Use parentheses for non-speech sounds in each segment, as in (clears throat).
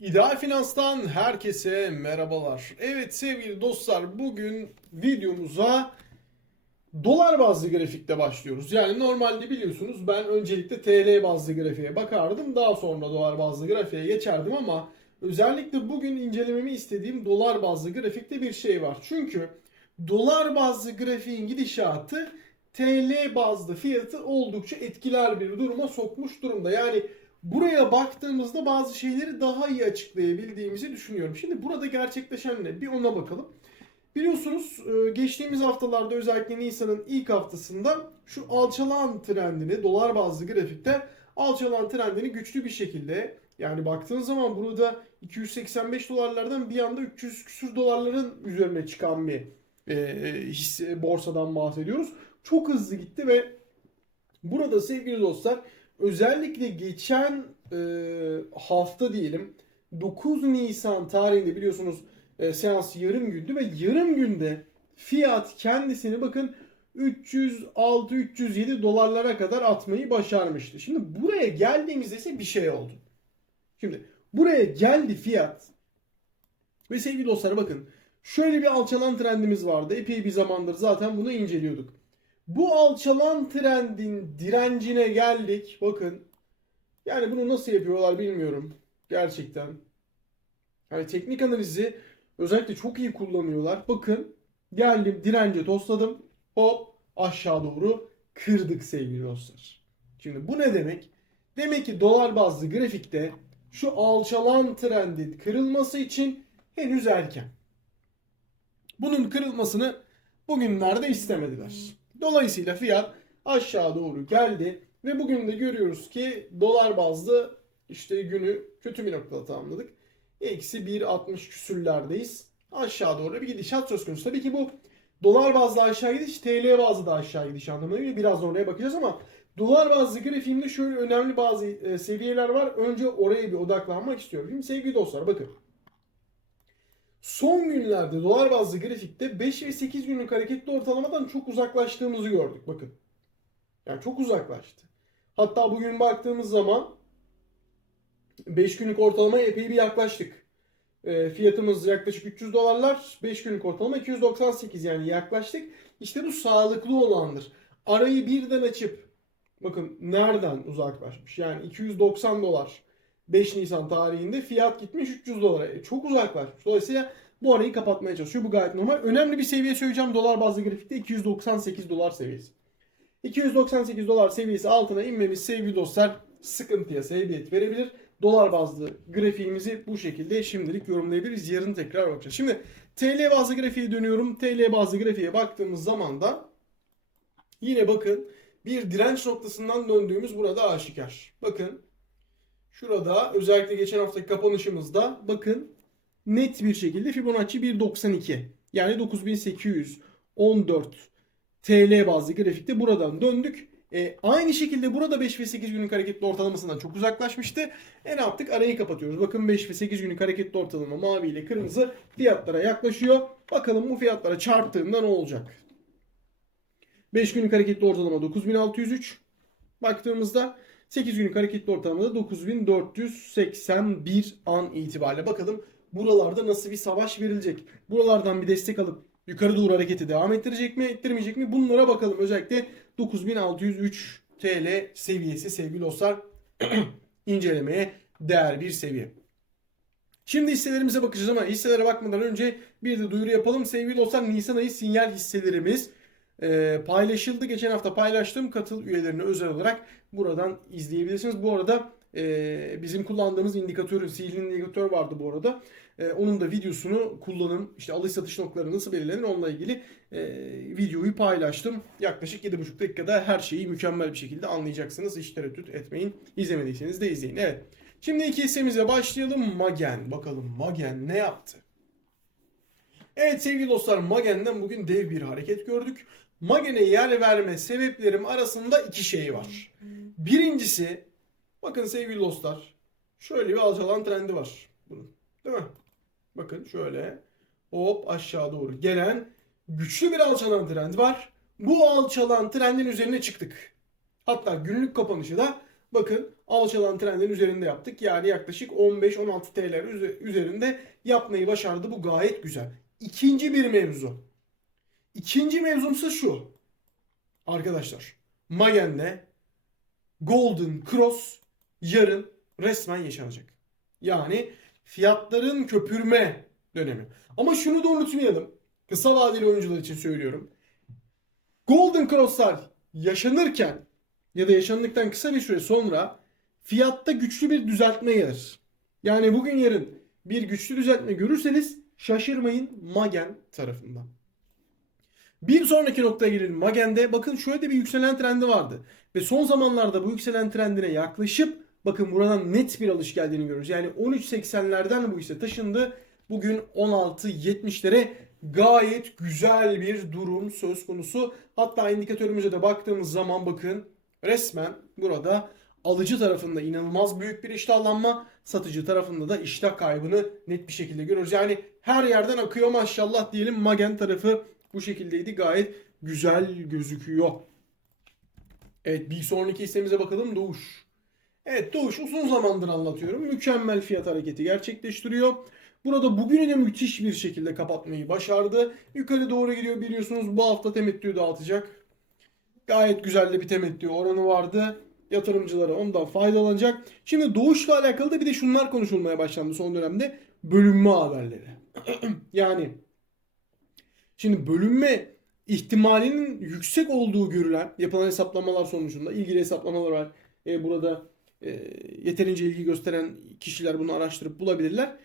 İdeal Finans'tan herkese merhabalar. Evet sevgili dostlar bugün videomuza dolar bazlı grafikte başlıyoruz. Yani normalde biliyorsunuz ben öncelikle TL bazlı grafiğe bakardım. Daha sonra dolar bazlı grafiğe geçerdim ama özellikle bugün incelememi istediğim dolar bazlı grafikte bir şey var. Çünkü dolar bazlı grafiğin gidişatı TL bazlı fiyatı oldukça etkiler bir duruma sokmuş durumda. Yani buraya baktığımızda bazı şeyleri daha iyi açıklayabildiğimizi düşünüyorum. Şimdi burada gerçekleşen ne? Bir ona bakalım. Biliyorsunuz e, geçtiğimiz haftalarda özellikle Nisan'ın ilk haftasında şu alçalan trendini dolar bazlı grafikte alçalan trendini güçlü bir şekilde yani baktığın zaman burada 285 dolarlardan bir anda 300 küsür dolarların üzerine çıkan bir e, hisse, borsadan bahsediyoruz. Çok hızlı gitti ve burada sevgili dostlar özellikle geçen e, hafta diyelim 9 Nisan tarihinde biliyorsunuz e, seans yarım gündü ve yarım günde fiyat kendisini bakın 306-307 dolarlara kadar atmayı başarmıştı. Şimdi buraya geldiğimizde ise bir şey oldu. Şimdi buraya geldi fiyat ve sevgili dostlar bakın şöyle bir alçalan trendimiz vardı. Epey bir zamandır zaten bunu inceliyorduk. Bu alçalan trendin direncine geldik. Bakın. Yani bunu nasıl yapıyorlar bilmiyorum. Gerçekten. Yani teknik analizi özellikle çok iyi kullanıyorlar. Bakın. Geldim dirence tosladım. Hop aşağı doğru kırdık sevgili dostlar. Şimdi bu ne demek? Demek ki dolar bazlı grafikte şu alçalan trendin kırılması için henüz erken. Bunun kırılmasını bugünlerde istemediler. Dolayısıyla fiyat aşağı doğru geldi ve bugün de görüyoruz ki dolar bazlı işte günü kötü bir noktada tamamladık. Eksi 1.60 küsürlerdeyiz. Aşağı doğru bir gidişat söz konusu. Tabii ki bu dolar bazlı aşağı gidiş, TL bazlı da aşağı gidiş anlamına geliyor. Biraz oraya bakacağız ama dolar bazlı grafiğimde şöyle önemli bazı e, seviyeler var. Önce oraya bir odaklanmak istiyorum. Şimdi sevgili dostlar bakın. Son günlerde dolar bazlı grafikte 5 ve 8 günlük hareketli ortalamadan çok uzaklaştığımızı gördük. Bakın. Yani çok uzaklaştı. Hatta bugün baktığımız zaman 5 günlük ortalamaya epey bir yaklaştık. E, fiyatımız yaklaşık 300 dolarlar. 5 günlük ortalama 298 yani yaklaştık. İşte bu sağlıklı olandır. Arayı birden açıp bakın nereden uzaklaşmış? Yani 290 dolar 5 Nisan tarihinde fiyat gitmiş 300 dolara. E, çok uzaklaşmış. Dolayısıyla bu arayı kapatmaya çalışıyor. Bu gayet normal. Önemli bir seviye söyleyeceğim dolar bazlı grafikte 298 dolar seviyesi. 298 dolar seviyesi altına inmemiz sevgili dostlar sıkıntıya sebebiyet verebilir. Dolar bazlı grafiğimizi bu şekilde şimdilik yorumlayabiliriz. Yarın tekrar bakacağız. Şimdi TL bazlı grafiğe dönüyorum. TL bazlı grafiğe baktığımız zaman da yine bakın bir direnç noktasından döndüğümüz burada aşikar. Bakın Şurada özellikle geçen haftaki kapanışımızda bakın net bir şekilde Fibonacci 1.92 yani 9814 TL bazlı grafikte buradan döndük. E, aynı şekilde burada 5 ve 8 günlük hareketli ortalamasından çok uzaklaşmıştı. E ne yaptık? Arayı kapatıyoruz. Bakın 5 ve 8 günlük hareketli ortalama mavi ile kırmızı fiyatlara yaklaşıyor. Bakalım bu fiyatlara çarptığında ne olacak? 5 günlük hareketli ortalama 9603. Baktığımızda 8 günlük hareketli ortalamada 9481 an itibariyle. Bakalım buralarda nasıl bir savaş verilecek? Buralardan bir destek alıp yukarı doğru hareketi devam ettirecek mi, ettirmeyecek mi? Bunlara bakalım. Özellikle 9603 TL seviyesi sevgili dostlar (clears throat) incelemeye değer bir seviye. Şimdi hisselerimize bakacağız ama hisselere bakmadan önce bir de duyuru yapalım. Sevgili dostlar Nisan ayı sinyal hisselerimiz e, paylaşıldı. Geçen hafta paylaştığım katıl üyelerine özel olarak buradan izleyebilirsiniz. Bu arada e, bizim kullandığımız indikatörün, sihirli indikatör vardı bu arada. E, onun da videosunu kullanım, işte alış satış noktaları nasıl belirlenir onunla ilgili e, videoyu paylaştım. Yaklaşık 7,5 dakikada her şeyi mükemmel bir şekilde anlayacaksınız. Hiç tereddüt etmeyin. İzlemediyseniz de izleyin. Evet. Şimdi iki hissemize başlayalım. Magen. Bakalım Magen ne yaptı? Evet sevgili dostlar Magen'den bugün dev bir hareket gördük. Magen'e yer verme sebeplerim arasında iki şey var. Birincisi bakın sevgili dostlar şöyle bir alçalan trendi var bunun. Değil mi? Bakın şöyle hop aşağı doğru gelen güçlü bir alçalan trend var. Bu alçalan trendin üzerine çıktık. Hatta günlük kapanışı da bakın alçalan trendin üzerinde yaptık. Yani yaklaşık 15-16 TL üze- üzerinde yapmayı başardı. Bu gayet güzel. İkinci bir mevzu. İkinci mevzumsa şu. Arkadaşlar Magen'de Golden Cross yarın resmen yaşanacak. Yani fiyatların köpürme dönemi. Ama şunu da unutmayalım. Kısa vadeli oyuncular için söylüyorum. Golden Cross'lar yaşanırken ya da yaşandıktan kısa bir süre sonra fiyatta güçlü bir düzeltme gelir. Yani bugün yarın bir güçlü düzeltme görürseniz şaşırmayın Magen tarafından. Bir sonraki noktaya gelelim. Magen'de bakın şöyle de bir yükselen trendi vardı. Ve son zamanlarda bu yükselen trendine yaklaşıp bakın buradan net bir alış geldiğini görüyoruz. Yani 13.80'lerden bu ise taşındı. Bugün 16.70'lere gayet güzel bir durum söz konusu. Hatta indikatörümüze de baktığımız zaman bakın resmen burada alıcı tarafında inanılmaz büyük bir iştahlanma, satıcı tarafında da iştah kaybını net bir şekilde görüyoruz. Yani her yerden akıyor maşallah diyelim Magen tarafı bu şekildeydi. Gayet güzel gözüküyor. Evet bir sonraki hissemize bakalım Doğuş. Evet Doğuş uzun zamandır anlatıyorum. Mükemmel fiyat hareketi gerçekleştiriyor. Burada bugünü de müthiş bir şekilde kapatmayı başardı. Yukarı doğru gidiyor biliyorsunuz. Bu hafta temettü dağıtacak. Gayet güzel de bir temettü oranı vardı. Yatırımcılara ondan faydalanacak. Şimdi Doğuş'la alakalı da bir de şunlar konuşulmaya başlandı son dönemde. Bölünme haberleri. (clears throat) yani Şimdi bölünme ihtimalinin yüksek olduğu görülen yapılan hesaplamalar sonucunda ilgili hesaplamalar var. E, burada e, yeterince ilgi gösteren kişiler bunu araştırıp bulabilirler.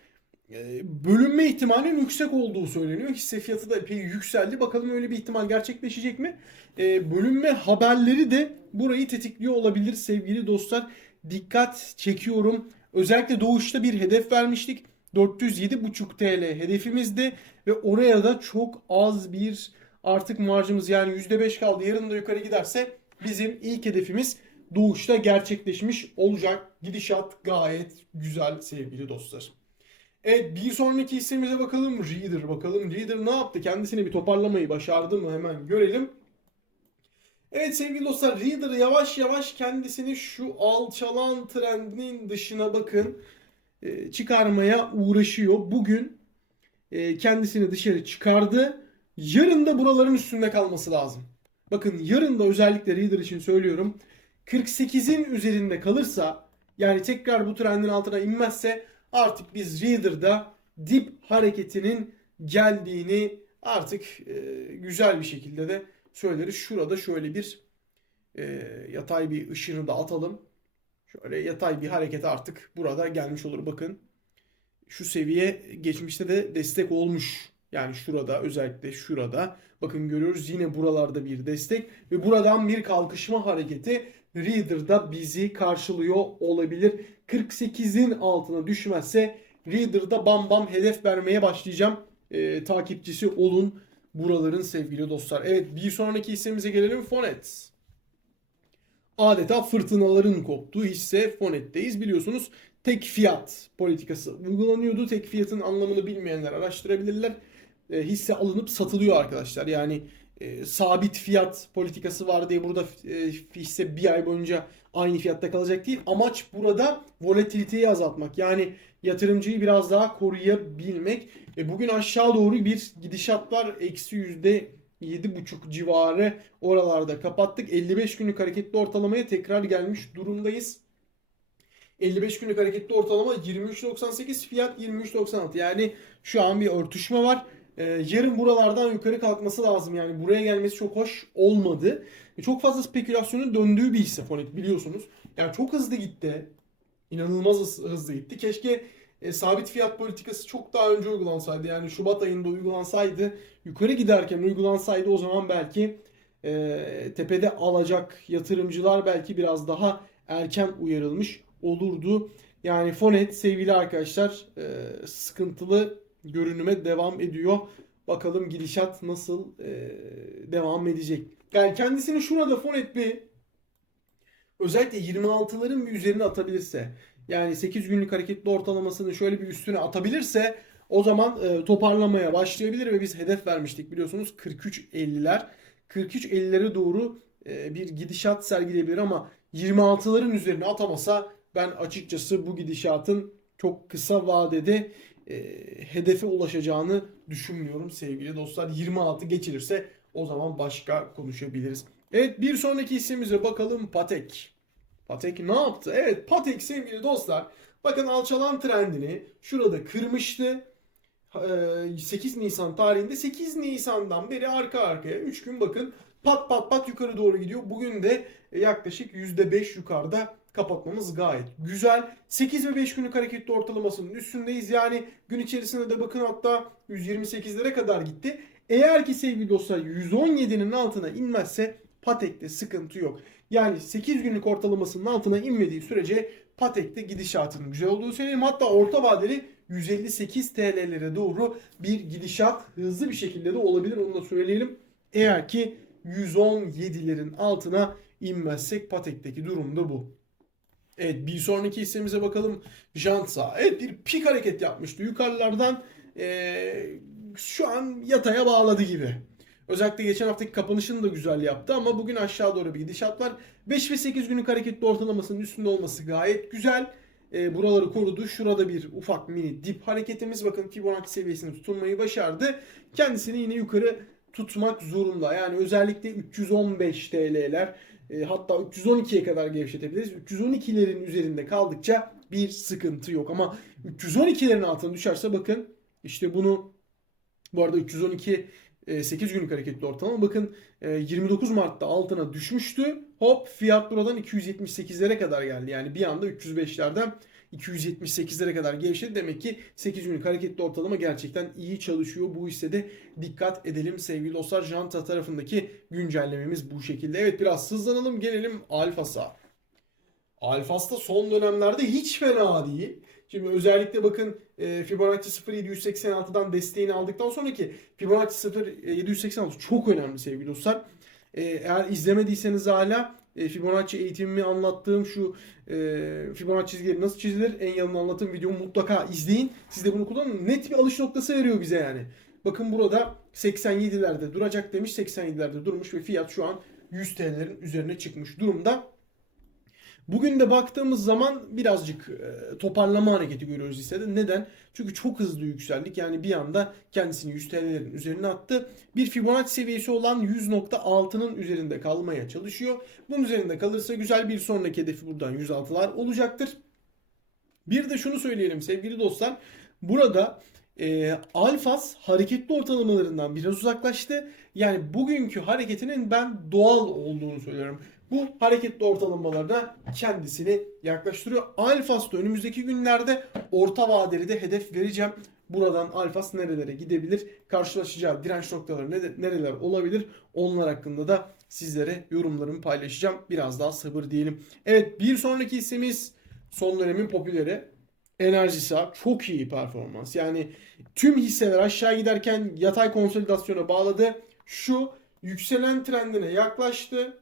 E, bölünme ihtimalinin yüksek olduğu söyleniyor. Hisse fiyatı da epey yükseldi. Bakalım öyle bir ihtimal gerçekleşecek mi? E, bölünme haberleri de burayı tetikliyor olabilir sevgili dostlar. Dikkat çekiyorum. Özellikle doğuşta bir hedef vermiştik. 407,5 TL hedefimizdi ve oraya da çok az bir artık marjımız yani %5 kaldı. Yarın da yukarı giderse bizim ilk hedefimiz doğuşta gerçekleşmiş olacak. Gidişat gayet güzel sevgili dostlar. Evet bir sonraki hissemize bakalım. Reader bakalım. Reader ne yaptı? Kendisini bir toparlamayı başardı mı? Hemen görelim. Evet sevgili dostlar Reader yavaş yavaş kendisini şu alçalan trendinin dışına bakın çıkarmaya uğraşıyor. Bugün e, kendisini dışarı çıkardı. Yarın da buraların üstünde kalması lazım. Bakın yarın da özellikle Reader için söylüyorum. 48'in üzerinde kalırsa yani tekrar bu trendin altına inmezse artık biz Reader'da dip hareketinin geldiğini artık e, güzel bir şekilde de söyleriz. Şurada şöyle bir e, yatay bir ışını da atalım. Şöyle yatay bir hareket artık burada gelmiş olur. Bakın şu seviye geçmişte de destek olmuş. Yani şurada özellikle şurada. Bakın görüyoruz yine buralarda bir destek ve buradan bir kalkışma hareketi Reader'da bizi karşılıyor olabilir. 48'in altına düşmezse Reader'da bam bam hedef vermeye başlayacağım. Ee, takipçisi olun buraların sevgili dostlar. Evet bir sonraki hissemize gelelim. Fonet adeta fırtınaların koptuğu hisse Fonet'teyiz. Biliyorsunuz tek fiyat politikası uygulanıyordu. Tek fiyatın anlamını bilmeyenler araştırabilirler. E, hisse alınıp satılıyor arkadaşlar. Yani e, sabit fiyat politikası var diye burada e, hisse bir ay boyunca aynı fiyatta kalacak değil. Amaç burada volatiliteyi azaltmak. Yani yatırımcıyı biraz daha koruyabilmek. E, bugün aşağı doğru bir gidişat var. Eksi yüzde 7.5 civarı oralarda kapattık. 55 günlük hareketli ortalamaya tekrar gelmiş durumdayız. 55 günlük hareketli ortalama 23.98 fiyat 23.96 yani şu an bir örtüşme var. Ee, yarın buralardan yukarı kalkması lazım yani buraya gelmesi çok hoş olmadı. E, çok fazla spekülasyonun döndüğü bir hisse Fonet biliyorsunuz. Yani çok hızlı gitti. İnanılmaz hız- hızlı gitti. Keşke e, sabit fiyat politikası çok daha önce uygulansaydı. Yani Şubat ayında uygulansaydı, yukarı giderken uygulansaydı o zaman belki e, tepede alacak yatırımcılar belki biraz daha erken uyarılmış olurdu. Yani Fonet sevgili arkadaşlar e, sıkıntılı görünüme devam ediyor. Bakalım gidişat nasıl e, devam edecek. Yani kendisini şurada Fonet bir özellikle 26'ların bir üzerine atabilirse yani 8 günlük hareketli ortalamasını şöyle bir üstüne atabilirse o zaman e, toparlamaya başlayabilir ve biz hedef vermiştik biliyorsunuz 43.50'ler. 43.50'lere doğru e, bir gidişat sergileyebilir ama 26'ların üzerine atamasa ben açıkçası bu gidişatın çok kısa vadede e, hedefe ulaşacağını düşünmüyorum sevgili dostlar. 26 geçilirse o zaman başka konuşabiliriz. Evet bir sonraki ismimize bakalım Patek. Patek ne yaptı? Evet Patek sevgili dostlar bakın alçalan trendini şurada kırmıştı. Ee, 8 Nisan tarihinde 8 Nisan'dan beri arka arkaya 3 gün bakın pat pat pat yukarı doğru gidiyor. Bugün de yaklaşık %5 yukarıda kapatmamız gayet güzel. 8 ve 5 günlük hareketli ortalamasının üstündeyiz. Yani gün içerisinde de bakın hatta 128'lere kadar gitti. Eğer ki sevgili dostlar 117'nin altına inmezse Patek'te sıkıntı yok. Yani 8 günlük ortalamasının altına inmediği sürece Patek'te gidişatının güzel olduğunu söyleyeyim. Hatta orta vadeli 158 TL'lere doğru bir gidişat hızlı bir şekilde de olabilir onu da söyleyelim. Eğer ki 117'lerin altına inmezsek Patek'teki durum da bu. Evet bir sonraki hissemize bakalım. Jantsa. Evet bir pik hareket yapmıştı. Yukarılardan eee, şu an yataya bağladı gibi. Özellikle geçen haftaki kapanışını da güzel yaptı ama bugün aşağı doğru bir gidişat var. 5 ve 8 günlük hareketli ortalamasının üstünde olması gayet güzel. E, buraları korudu. Şurada bir ufak mini dip hareketimiz. Bakın Fibonacci seviyesini tutunmayı başardı. Kendisini yine yukarı tutmak zorunda. Yani özellikle 315 TL'ler e, hatta 312'ye kadar gevşetebiliriz. 312'lerin üzerinde kaldıkça bir sıkıntı yok. Ama 312'lerin altına düşerse bakın işte bunu bu arada 312 e, 8 günlük hareketli ortalama. Bakın e, 29 Mart'ta altına düşmüştü. Hop fiyat buradan 278'lere kadar geldi. Yani bir anda 305'lerden 278'lere kadar gevşedi. Demek ki 8 günlük hareketli ortalama gerçekten iyi çalışıyor. Bu hissede dikkat edelim sevgili dostlar. Janta tarafındaki güncellememiz bu şekilde. Evet biraz hızlanalım gelelim Alfas'a. Alfas'ta son dönemlerde hiç fena değil. Şimdi özellikle bakın e, Fibonacci 0786'dan desteğini aldıktan sonraki Fibonacci 0786 çok önemli sevgili dostlar. E, eğer izlemediyseniz hala e, Fibonacci eğitimimi anlattığım şu Fibonacci çizgileri nasıl çizilir en yanına anlattığım videomu mutlaka izleyin. Siz de bunu kullanın. Net bir alış noktası veriyor bize yani. Bakın burada 87'lerde duracak demiş. 87'lerde durmuş ve fiyat şu an 100 TL'lerin üzerine çıkmış durumda. Bugün de baktığımız zaman birazcık e, toparlama hareketi görüyoruz hissede. Neden? Çünkü çok hızlı yükseldik. Yani bir anda kendisini 100 TL'lerin üzerine attı. Bir Fibonacci seviyesi olan 100.6'nın üzerinde kalmaya çalışıyor. Bunun üzerinde kalırsa güzel bir sonraki hedefi buradan 106'lar olacaktır. Bir de şunu söyleyelim sevgili dostlar. Burada e, Alfas hareketli ortalamalarından biraz uzaklaştı. Yani bugünkü hareketinin ben doğal olduğunu söylüyorum. Bu hareketli ortalamalarda kendisini yaklaştırıyor. Alfas da önümüzdeki günlerde orta vadeli de hedef vereceğim. Buradan Alfas nerelere gidebilir? Karşılaşacağı direnç noktaları ne- nereler olabilir? Onlar hakkında da sizlere yorumlarımı paylaşacağım. Biraz daha sabır diyelim. Evet bir sonraki hissemiz son dönemin popüleri. Enerjisa çok iyi performans. Yani tüm hisseler aşağı giderken yatay konsolidasyona bağladı. Şu yükselen trendine yaklaştı.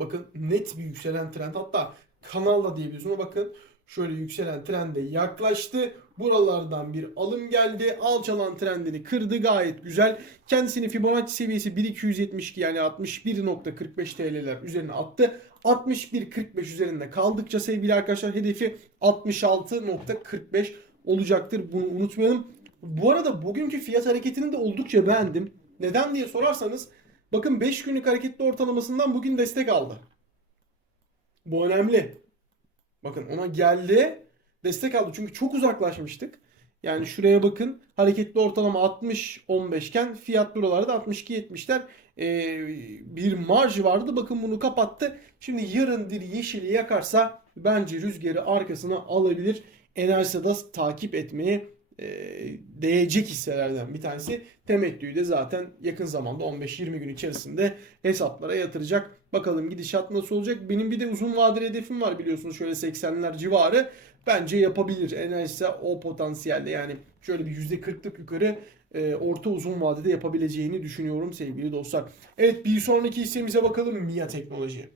Bakın net bir yükselen trend. Hatta kanalla diyebiliriz. Ama bakın şöyle yükselen trende yaklaştı. Buralardan bir alım geldi. Alçalan trendini kırdı gayet güzel. Kendisini Fibonacci seviyesi 1272 yani 61.45 TL'ler üzerine attı. 61.45 üzerinde kaldıkça sevgili arkadaşlar hedefi 66.45 olacaktır. Bunu unutmayalım. Bu arada bugünkü fiyat hareketini de oldukça beğendim. Neden diye sorarsanız bakın 5 günlük hareketli ortalamasından bugün destek aldı. Bu önemli. Bakın ona geldi. Destek aldı. Çünkü çok uzaklaşmıştık. Yani şuraya bakın. Hareketli ortalama 60-15 iken fiyat buralarda 62-70'ler ee, bir marj vardı. Bakın bunu kapattı. Şimdi yarın bir yeşili yakarsa bence rüzgarı arkasına alabilir. Enerjisa da takip etmeye e, değecek hisselerden bir tanesi. Temettüyü de zaten yakın zamanda 15-20 gün içerisinde hesaplara yatıracak. Bakalım gidişat nasıl olacak. Benim bir de uzun vadeli hedefim var biliyorsunuz şöyle 80'ler civarı. Bence yapabilir. Enerjisa o potansiyelde yani şöyle bir %40'lık yukarı e, orta uzun vadede yapabileceğini düşünüyorum sevgili dostlar. Evet bir sonraki hissemize bakalım MIA Teknoloji.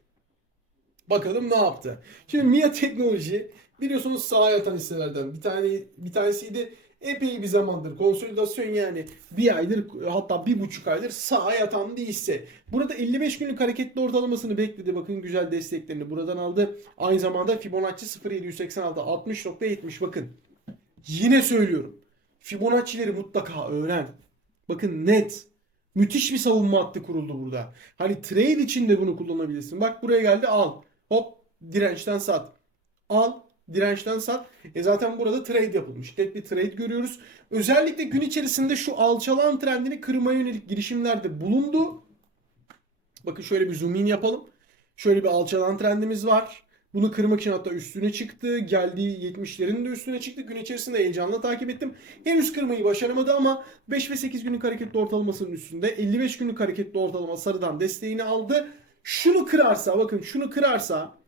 Bakalım ne yaptı. Şimdi MIA Teknoloji biliyorsunuz sağa yatan hisselerden bir tane bir tanesiydi. Epey bir zamandır konsolidasyon yani bir aydır hatta bir buçuk aydır sağa yatan değilse. Burada 55 günlük hareketli ortalamasını bekledi. Bakın güzel desteklerini buradan aldı. Aynı zamanda Fibonacci 0.786 60.70 bakın. Yine söylüyorum. Fibonacci'leri mutlaka öğren. Bakın net. Müthiş bir savunma hattı kuruldu burada. Hani trade için de bunu kullanabilirsin. Bak buraya geldi al. Hop dirençten sat. Al dirençten sat. E zaten burada trade yapılmış. Bir trade görüyoruz. Özellikle gün içerisinde şu alçalan trendini kırmaya yönelik girişimlerde bulundu. Bakın şöyle bir zoom in yapalım. Şöyle bir alçalan trendimiz var. Bunu kırmak için hatta üstüne çıktı. Geldiği 70'lerin de üstüne çıktı. Gün içerisinde heyecanla takip ettim. Henüz kırmayı başaramadı ama 5 ve 8 günlük hareketli ortalamasının üstünde. 55 günlük hareketli ortalama sarıdan desteğini aldı. Şunu kırarsa bakın şunu kırarsa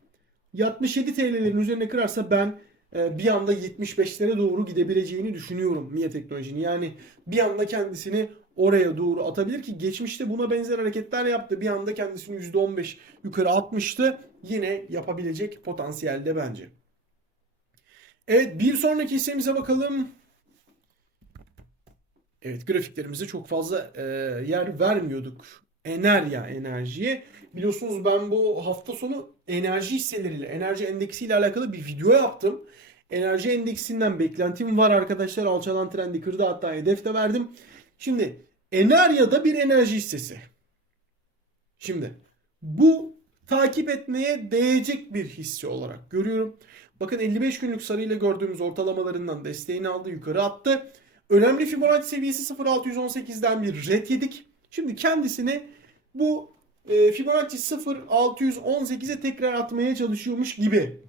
67 TL'lerin üzerine kırarsa ben e, bir anda 75'lere doğru gidebileceğini düşünüyorum MIA Teknoloji'nin. Yani bir anda kendisini oraya doğru atabilir ki geçmişte buna benzer hareketler yaptı. Bir anda kendisini %15 yukarı atmıştı. Yine yapabilecek potansiyelde bence. Evet bir sonraki hissemize bakalım. Evet grafiklerimize çok fazla e, yer vermiyorduk. Enerya enerjiye. Biliyorsunuz ben bu hafta sonu enerji hisseleriyle, enerji endeksiyle alakalı bir video yaptım. Enerji endeksinden beklentim var arkadaşlar. Alçalan trendi kırdı hatta hedef de verdim. Şimdi Enerya'da bir enerji hissesi. Şimdi bu takip etmeye değecek bir hisse olarak görüyorum. Bakın 55 günlük sarıyla gördüğümüz ortalamalarından desteğini aldı yukarı attı. Önemli Fibonacci seviyesi 0.618'den bir red yedik. Şimdi kendisini bu e, Fibonacci 0.618'e tekrar atmaya çalışıyormuş gibi.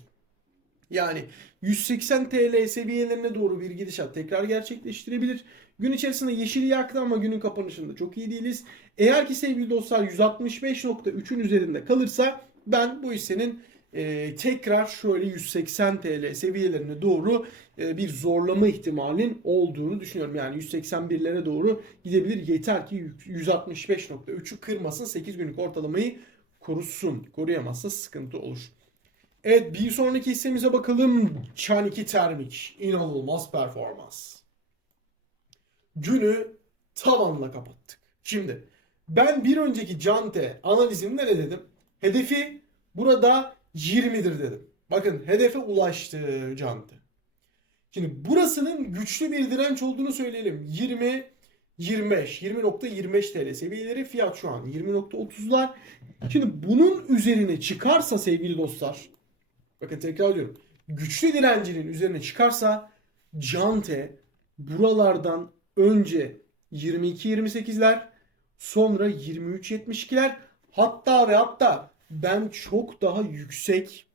Yani 180 TL seviyelerine doğru bir gidişat tekrar gerçekleştirebilir. Gün içerisinde yeşili yaktı ama günün kapanışında çok iyi değiliz. Eğer ki sevgili dostlar 165.3'ün üzerinde kalırsa ben bu hissenin e, tekrar şöyle 180 TL seviyelerine doğru e, bir zorlama ihtimalinin olduğunu düşünüyorum. Yani 181'lere doğru gidebilir. Yeter ki 165.3'ü kırmasın 8 günlük ortalamayı korusun. Koruyamazsa sıkıntı olur. Evet bir sonraki hissemize bakalım. Çaniki Termik. İnanılmaz performans. Günü tavanla kapattık. Şimdi ben bir önceki Cante analizimde ne dedim? Hedefi burada 20'dir dedim. Bakın hedefe ulaştı Cante. Şimdi burasının güçlü bir direnç olduğunu söyleyelim. 20 25, 20.25 TL seviyeleri fiyat şu an 20.30'lar. Şimdi bunun üzerine çıkarsa sevgili dostlar Bakın tekrar diyorum. Güçlü direncinin üzerine çıkarsa Cante buralardan önce 22-28'ler sonra 23-72'ler hatta ve hatta ben çok daha yüksek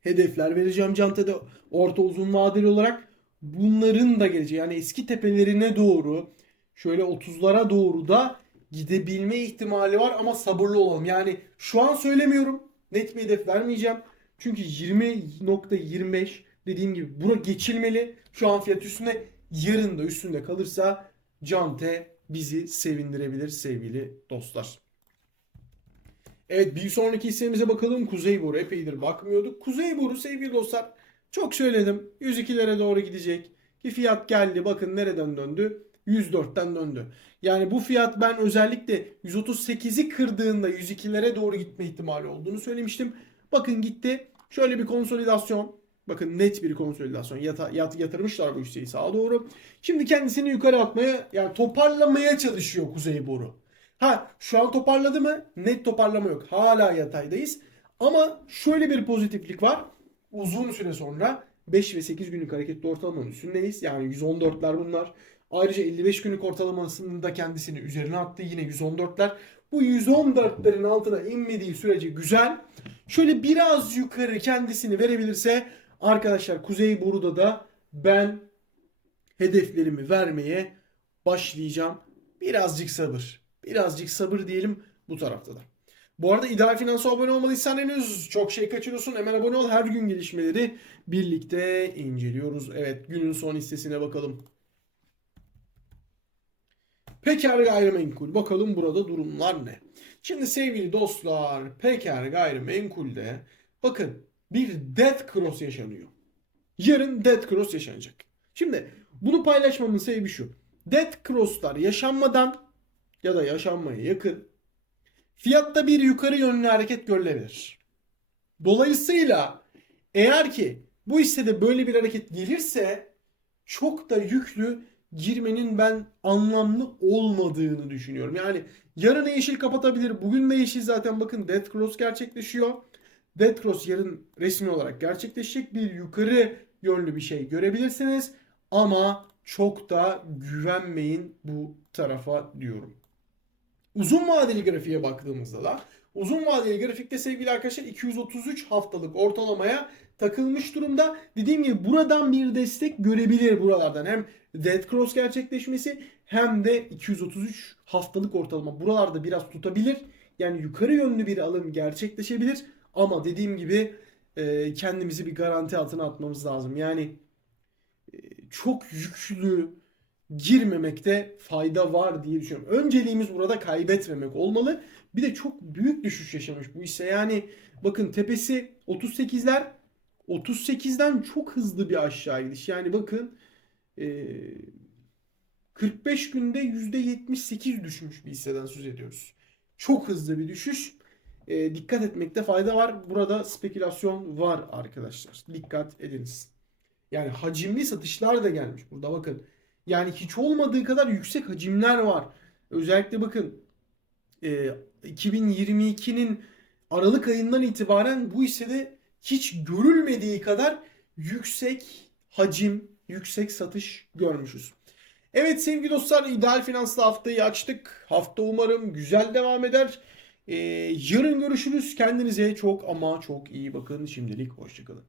hedefler vereceğim Cante'de orta uzun vadeli olarak bunların da geleceği yani eski tepelerine doğru şöyle 30'lara doğru da gidebilme ihtimali var ama sabırlı olalım. Yani şu an söylemiyorum. Net bir hedef vermeyeceğim. Çünkü 20.25 dediğim gibi buna geçilmeli. Şu an fiyat üstünde yarın da üstünde kalırsa Cante bizi sevindirebilir sevgili dostlar. Evet bir sonraki hissemize bakalım. Kuzey boru epeydir bakmıyorduk. Kuzey boru sevgili dostlar çok söyledim. 102'lere doğru gidecek. Ki fiyat geldi bakın nereden döndü? 104'ten döndü. Yani bu fiyat ben özellikle 138'i kırdığında 102'lere doğru gitme ihtimali olduğunu söylemiştim. Bakın gitti. Şöyle bir konsolidasyon. Bakın net bir konsolidasyon. Yata, yat, yatırmışlar bu hisseyi sağa doğru. Şimdi kendisini yukarı atmaya yani toparlamaya çalışıyor Kuzey Boru. Ha şu an toparladı mı? Net toparlama yok. Hala yataydayız. Ama şöyle bir pozitiflik var. Uzun süre sonra 5 ve 8 günlük hareketli ortalamanın üstündeyiz. Yani 114'ler bunlar. Ayrıca 55 günlük ortalamasının da kendisini üzerine attı. Yine 114'ler. Bu 114'lerin altına inmediği sürece güzel. Şöyle biraz yukarı kendisini verebilirse arkadaşlar Kuzey Boru'da da ben hedeflerimi vermeye başlayacağım. Birazcık sabır. Birazcık sabır diyelim bu tarafta da. Bu arada İdeal Finans'a abone olmadıysan henüz çok şey kaçırıyorsun. Hemen abone ol. Her gün gelişmeleri birlikte inceliyoruz. Evet günün son hissesine bakalım. Peker Gayrimenkul. Bakalım burada durumlar ne? Şimdi sevgili dostlar Peker Gayrimenkul'de bakın bir death cross yaşanıyor. Yarın death cross yaşanacak. Şimdi Bunu paylaşmamın sebebi şu. Dead Cross'lar yaşanmadan ya da yaşanmaya yakın fiyatta bir yukarı yönlü hareket görülebilir. Dolayısıyla eğer ki bu hissede böyle bir hareket gelirse çok da yüklü girmenin ben anlamlı olmadığını düşünüyorum. Yani yarın yeşil kapatabilir. Bugün de yeşil zaten bakın Dead Cross gerçekleşiyor. Dead Cross yarın resmi olarak gerçekleşecek bir yukarı yönlü bir şey görebilirsiniz. Ama çok da güvenmeyin bu tarafa diyorum. Uzun vadeli grafiğe baktığımızda da uzun vadeli grafikte sevgili arkadaşlar 233 haftalık ortalamaya takılmış durumda. Dediğim gibi buradan bir destek görebilir buralardan. Hem Dead Cross gerçekleşmesi hem de 233 haftalık ortalama buralarda biraz tutabilir. Yani yukarı yönlü bir alım gerçekleşebilir. Ama dediğim gibi e, kendimizi bir garanti altına atmamız lazım. Yani e, çok yüklü girmemekte fayda var diye düşünüyorum. Önceliğimiz burada kaybetmemek olmalı. Bir de çok büyük düşüş yaşamış bu hisse. Yani bakın tepesi 38'ler 38'den çok hızlı bir aşağı gidiş. Yani bakın e, 45 günde %78 düşmüş bir hisseden söz ediyoruz. Çok hızlı bir düşüş. E, dikkat etmekte fayda var. Burada spekülasyon var arkadaşlar. Dikkat ediniz. Yani hacimli satışlar da gelmiş burada bakın. Yani hiç olmadığı kadar yüksek hacimler var. Özellikle bakın e, 2022'nin Aralık ayından itibaren bu hissede hiç görülmediği kadar yüksek hacim, yüksek satış görmüşüz. Evet sevgili dostlar ideal finanslı haftayı açtık. Hafta umarım güzel devam eder. Ee, yarın görüşürüz. Kendinize çok ama çok iyi bakın. Şimdilik hoşçakalın.